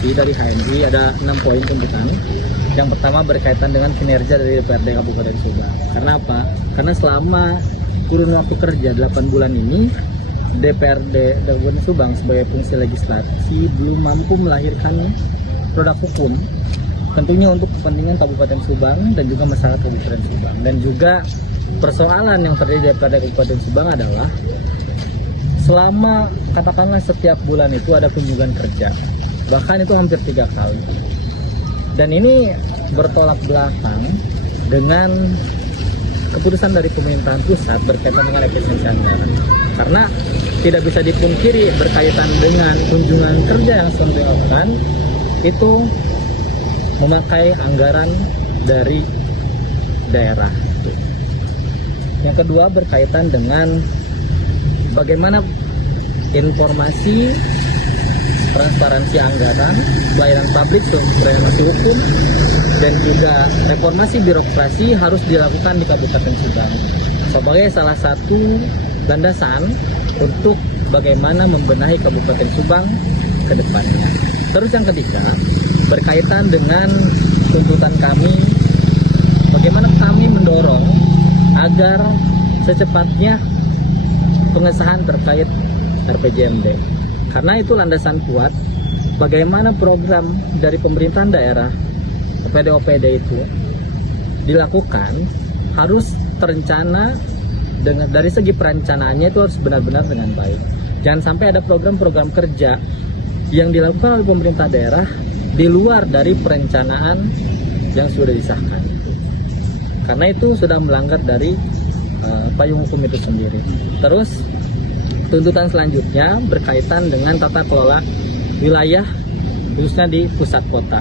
visi dari HMI ada 6 poin tuntutan. Yang pertama berkaitan dengan kinerja dari DPRD Kabupaten Subang. Karena apa? Karena selama kurun waktu kerja 8 bulan ini, DPRD Kabupaten Subang sebagai fungsi legislasi belum mampu melahirkan produk hukum tentunya untuk kepentingan Kabupaten Subang dan juga masyarakat Kabupaten Subang. Dan juga persoalan yang terjadi pada Kabupaten Subang adalah selama katakanlah setiap bulan itu ada kunjungan kerja, bahkan itu hampir 3 kali, dan ini bertolak belakang dengan keputusan dari pemerintahan pusat berkaitan dengan efisiensi anggaran. Karena tidak bisa dipungkiri berkaitan dengan kunjungan kerja yang selalu dilakukan itu memakai anggaran dari daerah. Yang kedua berkaitan dengan bagaimana informasi transparansi anggaran, pelayanan publik, transparansi hukum, dan juga reformasi birokrasi harus dilakukan di Kabupaten Subang sebagai salah satu landasan untuk bagaimana membenahi Kabupaten Subang ke depannya. Terus yang ketiga berkaitan dengan tuntutan kami, bagaimana kami mendorong agar secepatnya pengesahan terkait RPJMD, karena itu landasan kuat bagaimana program dari pemerintahan daerah PDOPD itu dilakukan harus terencana dari segi perencanaannya itu harus benar-benar dengan baik. Jangan sampai ada program-program kerja yang dilakukan oleh pemerintah daerah di luar dari perencanaan yang sudah disahkan, karena itu sudah melanggar dari payung hukum itu sendiri. Terus tuntutan selanjutnya berkaitan dengan tata kelola wilayah khususnya di pusat kota.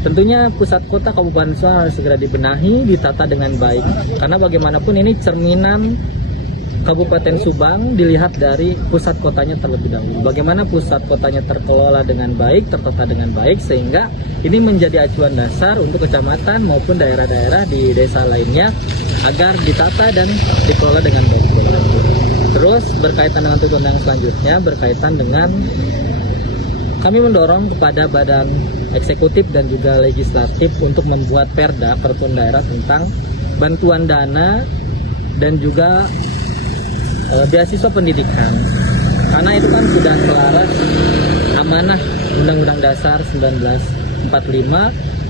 Tentunya pusat kota Kabupaten Subang harus segera dibenahi, ditata dengan baik, karena bagaimanapun ini cerminan Kabupaten Subang dilihat dari pusat kotanya terlebih dahulu. Bagaimana pusat kotanya terkelola dengan baik, tertata dengan baik, sehingga ini menjadi acuan dasar untuk kecamatan maupun daerah-daerah di desa lainnya agar ditata dan dikelola dengan baik. Terus berkaitan dengan tuntutan yang selanjutnya berkaitan dengan kami mendorong kepada badan eksekutif dan juga legislatif untuk membuat peraturan daerah tentang bantuan dana dan juga beasiswa pendidikan, karena itu kan sudah selaras amanah Undang-Undang Dasar 1945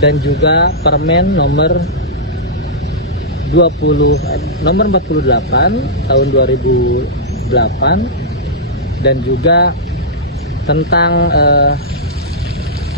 dan juga Permen nomor 48 tahun 2008 dan juga tentang